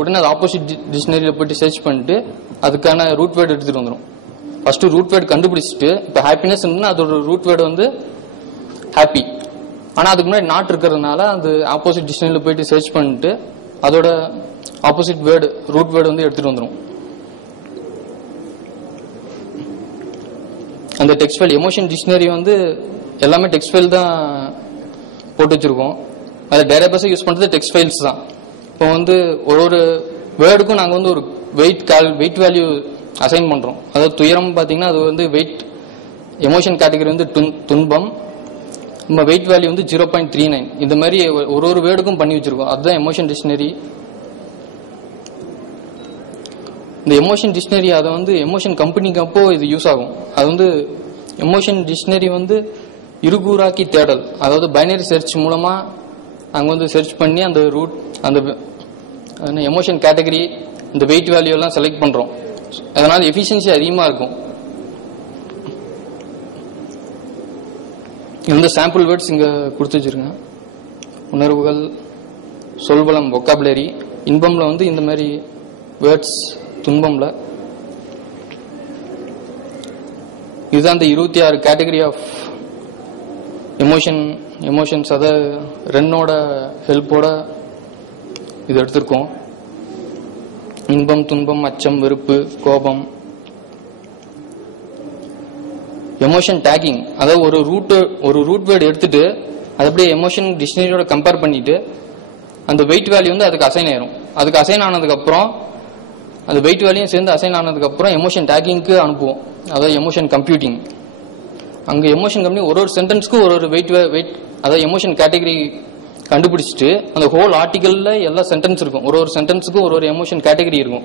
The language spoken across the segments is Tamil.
உடனே அது ஆப்போசிட் டிக்ஷனரியில் போயிட்டு சர்ச் பண்ணிட்டு அதுக்கான ரூட் வேர்டு எடுத்துட்டு வந்துடும். ஃபர்ஸ்ட் ரூட் வேர்டு கண்டுபிடிச்சிட்டு இப்போ ஹாப்பினஸ் அதோட ரூட் வேர்டு வந்து ஹாப்பி. ஆனால் அதுக்கு முன்னாடி நாட் இருக்கிறதுனால அந்த ஆப்போசிட் டிக்ஷனரியில் போயிட்டு சர்ச் பண்ணிட்டு அதோட ஆப்போசிட் வேர்டு ரூட் வேர்டு வந்து எடுத்துட்டு வந்துடும். அந்த டெக்ஸ்ட் ஃபைல் எமோஷன் டிக்ஷனரி வந்து எல்லாமே டெக்ஸ்ட் ஃபைல் தான் போட்டு வச்சிருக்கோம். அதை டேட்டாபேஸை யூஸ் பண்ணுறது டெக்ஸ்ட் ஃபைல்ஸ் தான். இப்போ வந்து ஒரு வேர்டுக்கும் நாங்கள் வந்து ஒரு வெயிட் வேல்யூ அசைன் பண்ணுறோம். அதாவது துயரம் பார்த்தீங்கன்னா அது வந்து வெயிட் எமோஷன் கேட்டகரி வந்து துன்பம், நம்ம வெயிட் வேல்யூ வந்து 0.39. இந்த மாதிரி ஒரு வேர்டுக்கும் பண்ணி வச்சிருக்கோம். அதுதான் எமோஷன் டிக்ஷனரி. இந்த எமோஷன் டிக்ஷனரி அதை வந்து எமோஷன் கம்பெனிக்கு அப்போ இது யூஸ் ஆகும். அது வந்து எமோஷன் டிக்ஷனரி வந்து இருகூறாக்கி தேடல், அதாவது பைனரி சர்ச் மூலமா நாங்கள் வந்து சர்ச் பண்ணி அந்த ரூட் அந்த எமோஷன் கேட்டகரி இந்த வெயிட் வேல்யூ எல்லாம் செலக்ட் பண்றோம். அதனால எஃபிஷியன்சி அதிகமாக இருக்கும். இந்த சாம்பிள் வேர்ட்ஸ் இங்கே கொடுத்து வச்சிருங்க. உணர்வுகள், சொல்வளம், வொக்காபுலரி. இன்பம்ல வந்து இந்த மாதிரி வேர்ட்ஸ், துன்பம்ல இதுதான் இந்த 26 கேட்டகரி ஆஃப் எமோஷன்ஸ். அதை ரென்னோட ஹெல்ப்போட இது எடுத்திருக்கோம். இன்பம், துன்பம், அச்சம், வெறுப்பு, கோபம். எமோஷன் டேக்கிங், அதாவது ஒரு ரூட் வேர்டு எடுத்துட்டு அது அப்படியே எமோஷன் டிக்ஷனரியோட கம்பேர் பண்ணிட்டு அந்த வெயிட் வேல்யூ வந்து அதுக்கு அசைன் ஆயிரும். அதுக்கு அசைன் ஆனதுக்கு அப்புறம் அந்த வெயிட் வேல்யூ சேர்ந்து அசைன் ஆனதுக்கு அப்புறம் எமோஷன் டேக்கிங்க்கு அனுப்புவோம். அதாவது எமோஷன் கம்ப்யூட்டிங். அங்க எமோஷன் கம்பெனி ஒரு சென்டென்ஸ்க்கு ஒரு வெயிட் அதாவது எமோஷன் கேட்டகரி கண்டுபிடிச்சிட்டு அந்த ஹோல் ஆர்டிகல்ல எல்லா சென்டென்ஸ் இருக்கும். ஒரு சென்டென்ஸுக்கு ஒரு எமோஷன் கேட்டகரி இருக்கும்.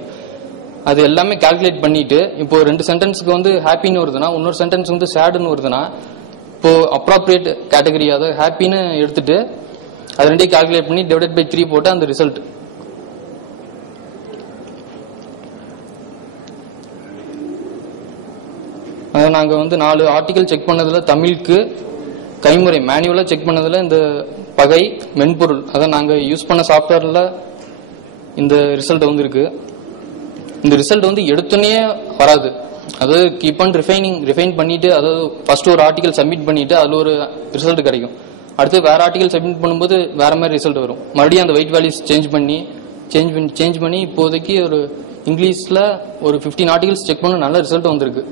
அது எல்லாமே கால்குலேட் பண்ணிட்டு இப்போ 2 சென்டென்ஸுக்கு வந்து ஹாப்பின்னு வருதுன்னா இன்னொரு சென்டென்ஸ் வந்து சேடுன்னு வருதுன்னா இப்போ அப்ராப்ரியேட் கேட்டகரி அதாவது ஹாப்பின்னு எடுத்துட்டு அது ரெண்டையும் கால்குலேட் பண்ணி டிவைடட் பை 3 போட்டு அந்த ரிசல்ட். நாங்கள் வந்து 4 ஆர்டிகல் செக் பண்ணதுல தமிழுக்கு கைமுறை மேனுவலா செக் பண்ணதுல இந்த பகை மென்பொருள் அதான் நாங்கள் யூஸ் பண்ண சாஃப்ட்வேர்ல இந்த ரிசல்ட் வந்து இருக்கு. இந்த ரிசல்ட் வந்து எடுத்துனே வராது. அதாவது கீப் ஆன் ரிஃபைன் பண்ணிட்டு அதாவது ஃபர்ஸ்ட் ஒரு ஆர்டிகல் சப்மிட் பண்ணிட்டு அதுல ஒரு ரிசல்ட் கிடைக்கும். அடுத்து வேற ஆர்டிகல் சப்மிட் பண்ணும்போது வேற மாதிரி ரிசல்ட் வரும். மறுபடியும் அந்த வெயிட் வேல்யூஸ் சேஞ்ச் பண்ணி இப்போதைக்கு ஒரு இங்கிலீஷ்ல ஒரு 15 ஆர்டிகல்ஸ் செக் பண்ண நல்ல ரிசல்ட் வந்திருக்கு.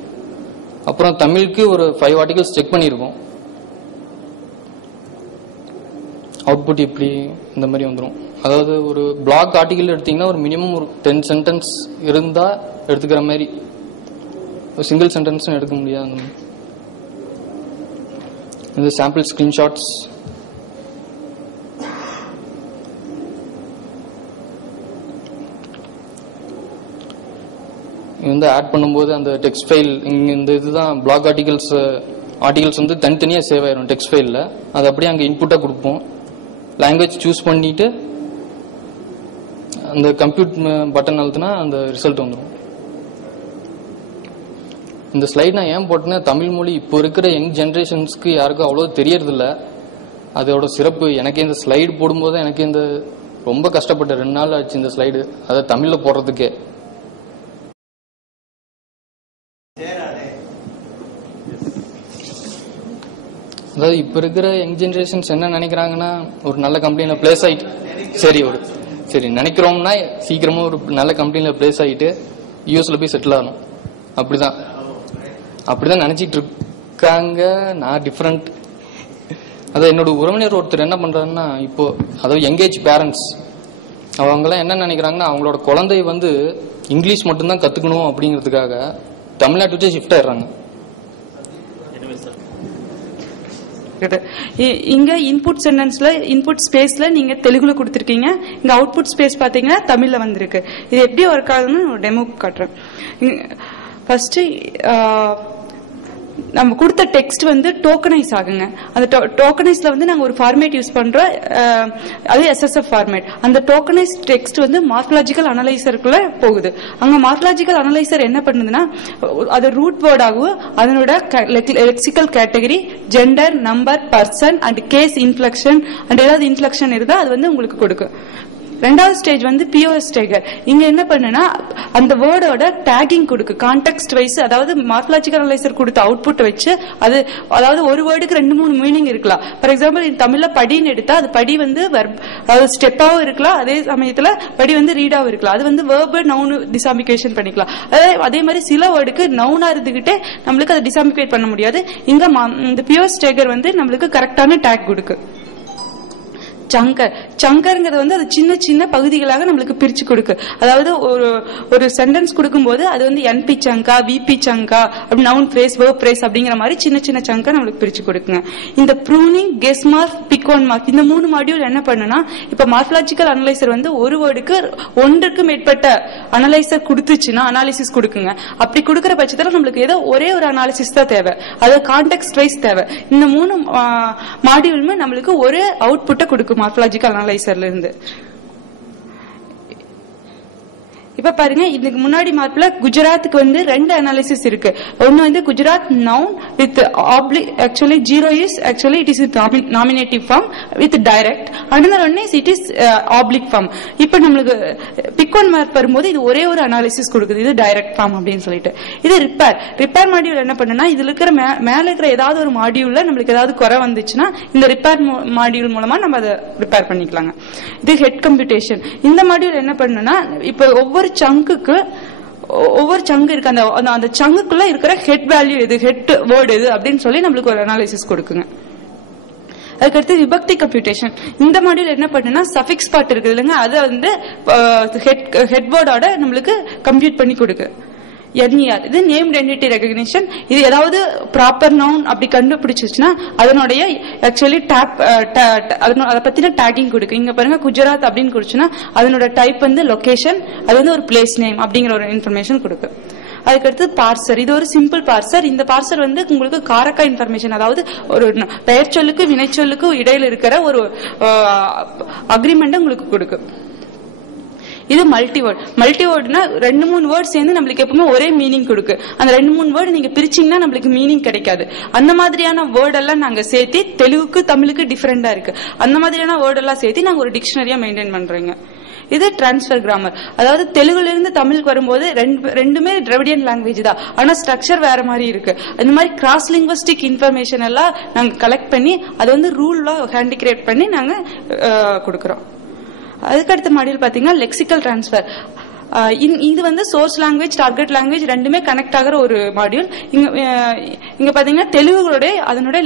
அப்புறம் தமிழுக்கு ஒரு 5 ஆர்டிகல்ஸ் செக் பண்ணியிருக்கோம். அவுட்புட் இப்படி இந்த மாதிரி வந்துடும். அதாவது ஒரு பிளாக் ஆர்டிகல் எடுத்தீங்கன்னா ஒரு மினிமம் ஒரு 10 சென்டென்ஸ் இருந்தா எடுத்துக்கிற மாதிரி, ஒரு சிங்கிள் சென்டென்ஸ் எடுக்க முடியாது. இந்த சாம்பிள் ஸ்கிரீன்ஷாட்ஸ். வந்து ஆட் பண்ணும்போது அந்த டெக்ஸ்ட் ஃபைல் இந்த இதுதான் பிளாக் ஆர்டிகல்ஸ் வந்து தனித்தனியாக சேவ் ஆயிரும் டெக்ஸ்ட் ஃபைலில். அது அப்படியே அங்கே இன்புட்டாக கொடுப்போம். லாங்குவேஜ் சூஸ் பண்ணிட்டு அந்த கம்ப்யூட் பட்டன் அழுத்தினா அந்த ரிசல்ட் வந்துடும். இந்த ஸ்லைட் நான் ஏன் போட்டேன்னா தமிழ் மொழி இப்போ இருக்கிற யங் ஜென்ரேஷன்ஸ்க்கு யாருக்கும் அவ்வளோ தெரியறதில்ல. அதோட சிறப்பு எனக்கு இந்த ஸ்லைடு போடும்போது எனக்கு இந்த ரொம்ப கஷ்டப்பட்டேன். 2 நாள் ஆச்சு இந்த ஸ்லைடு அதை தமிழில் போடுறதுக்கே. அதாவது இப்ப இருக்கிற யங் ஜெனரேஷன்ஸ் என்ன நினைக்கிறாங்கன்னா ஒரு நல்ல கம்பெனில பிளேஸ் ஆயிட்டு சரி நினைக்கிறோம்னா சீக்கிரமா ஒரு நல்ல கம்பெனில பிளேஸ் ஆயிட்டு யூஎஸ்ல போய் செட்டில் ஆகணும். அப்படிதான் நினைச்சிட்டு இருக்காங்க. நான் டிஃபரெண்ட். அதான் என்னோட உறவினர் ஒருத்தர் என்ன பண்றாருன்னா இப்போ அதாவது யங்கேஜ் பேரண்ட்ஸ் அவங்கெல்லாம் என்ன நினைக்கிறாங்கன்னா அவங்களோட குழந்தை வந்து இங்கிலீஷ் மட்டும்தான் கத்துக்கணும் அப்படிங்கிறதுக்காக தமிழ்நாட்டுக்கே ஷிஃப்ட் ஆயிடுறாங்க. இங்க இன்புட் சென்டென்ஸ்ல இன்புட் ஸ்பேஸ்ல நீங்க தெலுங்குல கொடுத்திருக்கீங்க. இங்க அவுட்புட் ஸ்பேஸ் பாத்தீங்கன்னா தமிழ்ல வந்திருக்கு. இது எப்படி ஒர்க் ஆகுதுன்னு டெமோ காட்டுறேன். ஃபர்ஸ்ட் நம்ம கொடுத்த டெக்ஸ்ட் வந்து டோக்கனைஸ் ஆகுங்க. அந்த டோக்கனைஸ்ல வந்து நாங்க ஒரு ஃபார்மேட் யூஸ் பண்றோம். அது SSF ஃபார்மேட். அந்த டோக்கனைஸ் டெக்ஸ்ட் வந்து மார்ஃபாலஜிக்கல் அனலைசருக்குள்ள போகுது. அங்க மார்ஃபாலஜிக்கல் அனலைசர் என்ன பண்ணுதுன்னா அது ரூட் வேர்ட் ஆகும். அதனோட lexical category, gender, number, person and case inflection and ஏதாவது இன்ஃப்ளெக்ஷன் இருந்தா அது வந்து உங்களுக்கு கொடுக்கும். ரெண்டாவது ஸ்டேஜ் வந்து பிஓஎஸ் டேகர். இங்க என்ன பண்ணுனா அந்த வேர்டோட டேகிங் கொடுக்கு கான்டெக்ஸ்ட் வைஸ், அதாவது மார்ஃபாலஜிக்கல் அனலைசர் கொடுத்த அவுட்புட் வச்சு அது அதாவது ஒரு வேர்டுக்கு 2-3 மீனிங் இருக்கலாம். ஃபார் எக்ஸாம்பிள் தமிழ்ல படின்னு எடுத்தா அது படி வந்து அதாவது ஸ்டெப்பாவும் இருக்கலாம், அதே சமயத்துல படி வந்து ரீடாவும் இருக்கலாம். அது வந்து வெர்ப் நவுன் டிசாம்பிகேஷன் பண்ணிக்கலாம். அதே மாதிரி சில வேர்டுக்கு நவுனா இருந்துகிட்டே நம்மளுக்கு அதை டிசாம்பிகேட் பண்ண முடியாது. இங்க இந்த பிஓஎஸ் டேகர் வந்து நம்மளுக்கு கரெக்டான டேக் கொடுக்கு. சங்கர்ங்கிறது வந்து அது சின்ன சின்ன பகுதிகளாக நம்மளுக்கு பிரிச்சு கொடுக்கு. அதாவது ஒரு சென்டென்ஸ் கொடுக்கும்போது அது வந்து என்பி சங்கா, விபி சங்கா, அப்படி நவுன் பிரேஸ், வெர்ப் பிரேஸ் அப்படிங்கிற மாதிரி சின்ன சின்ன சங்கா நம்மளுக்கு பிரிச்சு கொடுக்குங்க. இந்த pruning, guess mark, pick one mark இந்த 3 மாடியூல் என்ன பண்ணுனா, இப்ப மார்ஃபாலஜிக்கல் அனலைசர் வந்து ஒரு வேர்டுக்கு 1க்கு மேற்பட்ட அனலைசர் கொடுத்துச்சுன்னா அனாலிசிஸ் கொடுக்குங்க. அப்படி கொடுக்கிற பட்சத்துல நம்மளுக்கு ஏதோ ஒரே ஒரு அனாலிசிஸ் தான் தேவை, அது கான்டெக்ஸ்ட் வைஸ் தேவை. இந்த 3 மாடியூலுமே நம்மளுக்கு ஒரு அவுட்புட்டை கொடுக்கும் மார்ஃபாலஜிக்கல் அனலைசர்ல இருந்து. இப்ப பாருங்க, இதுக்கு முன்னாடி மார்க்ல குஜராத்துக்கு வந்து 2 அனாலிசிஸ் இருக்கு. ஒன்னு வந்து Gujarat noun with actually 0 is actually it is nominative form with direct, another one is it is oblique form. இப்ப நம்மளுக்கு பிக் ஒன் மார்க் வரும்போது இது ஒரே ஒரு அனாலிசிஸ் கொடுக்குது, இது டைரக்ட் ஃபார்ம் அப்படின்னு சொல்லிட்டு. இது ரிப்பேர் மாடியூல் என்ன பண்ணுனா, இதுல இருக்கிற மேல இருக்கிற ஏதாவது ஒரு மாடியூல்ல நம்மளுக்கு ஏதாவது குறை வந்துச்சுன்னா இந்த ரிப்பேர் மாடியூல் மூலமா நம்ம அதை ரிப்பேர் பண்ணிக்கலாங்க. இது ஹெட் கம்ப்யூட்டேஷன். இந்த மாடியூல் என்ன பண்ணுனா, இப்ப ஒவ்வொரு சங்குக்கு ஒவ்வொரு சங்கு இருக்கு, அந்த சங்குக்குள்ள இருக்கிற ஹெட் வேல்யூ எது, ஹெட் வேர்டு எது அப்படின்னு சொல்லி நம்மளுக்கு ஒரு அனாலிசிஸ் கொடுக்குங்க. அதுக்கடுத்து விபக்தி கம்ப்யூட்டேஷன். இந்த மாடியூல் என்ன பண்ணுனா, சஃபிக்ஸ் பார்ட் இருக்குது இல்லைங்க, அதை வந்து ஹெட் வேர்டோட நம்மளுக்கு கம்ப்யூட் பண்ணி கொடுக்கு. NER இது நேம்ட் என்டிட்டி ரெகக்னிஷன். இது ஏதாவது ப்ராப்பர் நவுன் அப்படி கண்டுபிடிச்சிச்சுன்னா அதனுடைய ஆக்சுவலி அதை பத்தின டேக்கிங் கொடுக்கு. இங்க பாருங்க குஜராத் அப்படின்னு கொடுச்சுன்னா அதனோட டைப் வந்து லொகேஷன், அது வந்து ஒரு பிளேஸ் நேம் அப்படிங்கிற ஒரு இன்ஃபர்மேஷன் கொடுக்கு. அதுக்கடுத்து பார்சர். இது ஒரு சிம்பிள் பார்சர். இந்த பார்சர் வந்து உங்களுக்கு காரக்கா இன்ஃபர்மேஷன், அதாவது ஒரு பெயர் சொல்லுக்கு வினைச்சொல்லுக்கு இடையில இருக்கிற ஒரு அக்ரிமெண்ட் உங்களுக்கு கொடுக்கு. இது மல்டிவேர்ட்னா 2-3 வேர்ட் சேர்ந்து நம்மளுக்கு எப்பவுமே ஒரே மீனிங் கொடுக்கு. அந்த 2-3 வேர்டு நீங்க பிரிச்சீங்கன்னா நம்மளுக்கு மீனிங் கிடைக்காது. அந்த மாதிரியான வேர்ட் எல்லாம் நாங்க சேர்த்து, தெலுங்குக்கு தமிழுக்கு டிஃபரெண்டா இருக்கு, அந்த மாதிரியான வேர்ட் எல்லாம் சேர்த்து நாங்க ஒரு டிக்ஷனரியா மெயின்டைன் பண்றோங்க. இது டிரான்ஸ்பர் கிராமர். அதாவது தெலுங்குல இருந்து தமிழுக்கு வரும்போது ரெண்டுமே திராவிடியன் லாங்குவேஜ் தான், ஆனா ஸ்ட்ரக்சர் வேற மாதிரி இருக்கு. இந்த மாதிரி கிராஸ் லிங்குவிஸ்டிக் இன்ஃபர்மேஷன் எல்லாம் நாங்க கலெக்ட் பண்ணி அதை வந்து ரூல்லா ஹேண்டிகிரேட் பண்ணி நாங்க கொடுக்கறோம். அதுக்கடுத்த மாடியூல் பாத்தீங்கன்னா லெக்சிக்கல் டிரான்ஸ்பர். இது வந்து சோர்ஸ் லாங்குவேஜ், டார்கெட் லாங்குவேஜ் ரெண்டுமே கனெக்ட் ஆகிற ஒரு மாடியூல். இங்க பாத்தீங்கன்னா தெலுங்குடைய அதனுடைய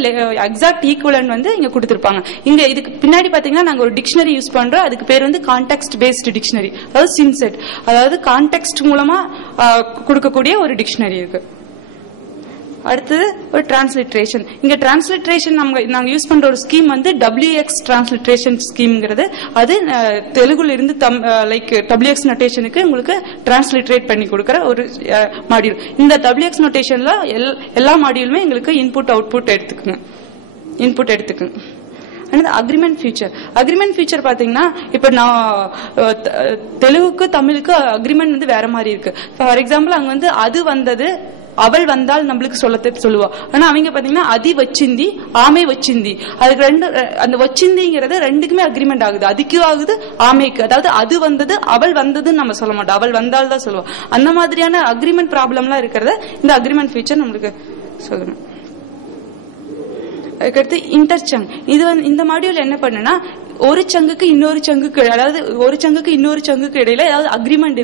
எக்ஸாக்ட் ஈக்குவலன்ட் வந்து இங்க கொடுத்திருப்பாங்க. இங்க இதுக்கு பின்னாடி பாத்தீங்கன்னா நாங்க ஒரு டிக்ஷனரி யூஸ் பண்றோம், அதுக்கு பேர் வந்து கான்டெக்ஸ்ட் பேஸ்டு டிக்ஷனரி, அதாவது சின்செட், அதாவது கான்டெக்ஸ்ட் மூலமா கொடுக்கக்கூடிய ஒரு டிக்ஷனரி இருக்கு. அடுத்தது ஒரு டிரான்ஸ்லிட்ரேஷன். இங்க டிரான்ஸ்லிட்ரேஷன் நாங்க யூஸ் பண்ற ஒரு ஸ்கீம் வந்து WX டிரான்ஸ்லிட்ரேஷன் ஸ்கீம்ங்கிறது. அது தெலுங்குல இருந்து லைக் WX நோட்டேஷனுக்கு உங்களுக்கு டிரான்ஸ்லிட்ரேட் பண்ணி கொடுக்கற ஒரு மாடியூல். இந்த WX நோட்டேஷன்ல எல்லா மாடியூலுமே எங்களுக்கு இன்புட் அவுட்புட் எடுத்துக்குங்க. அக்ரிமெண்ட் ஃபியூச்சர் பாத்தீங்கன்னா இப்ப நான் தெலுங்குக்கு தமிழுக்கு அக்ரிமெண்ட் வந்து வேற மாதிரி இருக்கு. ஃபார் எக்ஸாம்பிள் அங்க வந்து அது வந்தது, அவள் வந்தால் நம்மளுக்கு சொல்லுவா. ஆனா அவங்க பாத்தீங்கன்னா அதி வச்சிந்தி, ஆமை வச்சிந்தி, அதுக்கு அந்த வச்சிந்திங்கிறது ரெண்டுக்குமே அக்ரிமெண்ட் ஆகுது. அதுக்கு ஆகுது, ஆமைக்கு. அதாவது அது வந்தது, அவள் வந்ததுன்னு நம்ம சொல்ல மாட்டோம், அவள் வந்தால் தான் சொல்லுவோம். அந்த மாதிரியான அக்ரிமெண்ட் ப்ராப்ளம்லாம் இருக்கிறத இந்த அக்ரிமெண்ட் ஃபீச்சர் நம்மளுக்கு சொல்லணும். அதுக்கடுத்து இன்டர்சங். இந்த மாடியூல் என்ன பண்ணுனா, ஒரு சங்குக்கு இன்னொரு சங்குக்கு, அதாவது ஒரு சங்குக்கு இன்னொரு சங்குக்கு இடையில ஏதாவது அக்ரிமெண்ட்